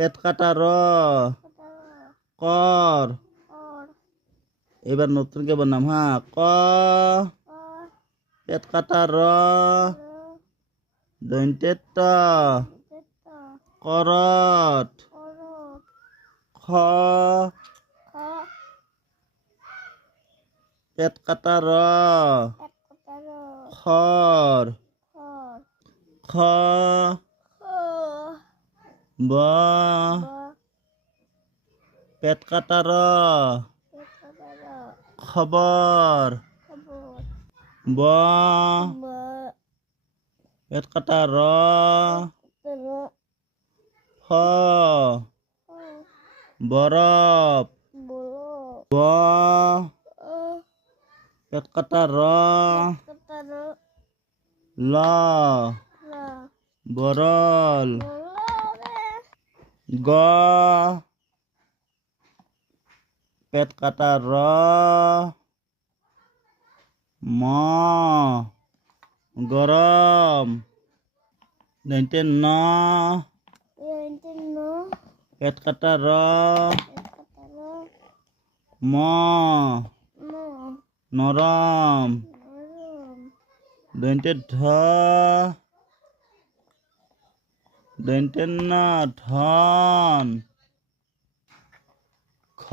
পেট কাটা র কর এবার নতুন কে বললাম হ্যাঁ ক পেট কাটা র দন্তের ত করত খ পেট কাটা র খর খ ব পেট কাটা র খবর ব পেট কাটা র ফ বরফ ব পেট কাটা র ল বরল গ পেট কাটা র ম গরম দন্তের ন পেট কাটা র ম নরম দন্তের ধ দন্তের না ধন খ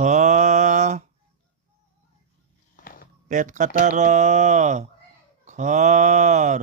পেট কাটা র খর